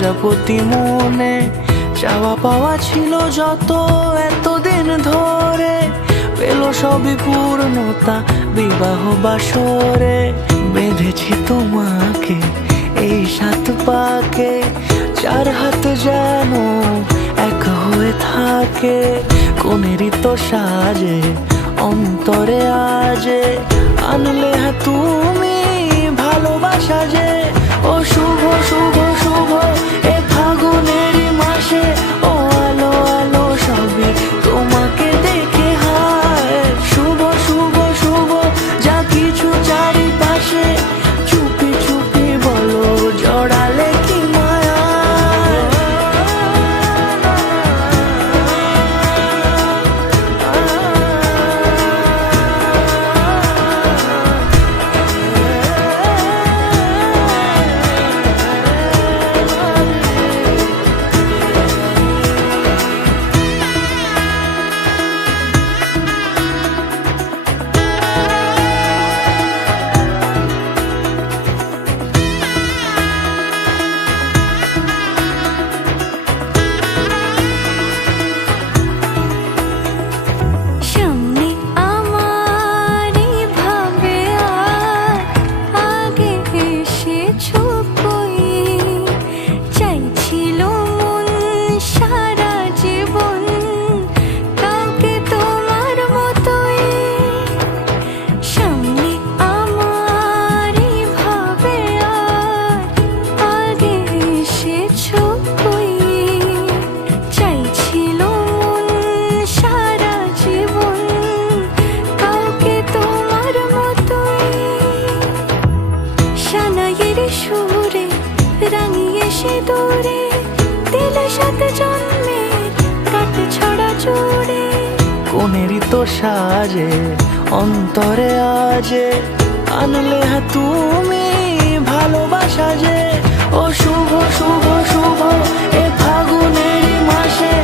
প্রজাপতি মনে চাওয়া পাওয়া ছিল যত এতদিন ধরে, পেল সবই পূর্ণতা বিবাহ বাসরে। বেঁধেছি তোমাকে এই 7 পাকে, 4 হাত যেন এক হয়ে থাকে। কোনেরই তো সাজে অন্তরে আজে, আনলে হ্যাঁ তুমি ভালোবাসা যে। ও শুভ শুভ শুভ এ ফাগুনেরই মাসে, ও আলো আলো সবই তোমাকে দেখে হায়। শুভ শুভ শুভ যা কিছু চারিপাশে, চুপি চুপি বলো জড়ালে কি মায়া। সুরে রাঙিয়ে সে দূরে দিলে 7 জন্মের কাট ছড়া জোড়ে। কোনেরই তো সাজে অন্তরে আজে, আনলে হ্যাঁ তুমি ভালোবাসা যে। ও শুভ শুভ শুভ এ ফাগুনেরই মাসে,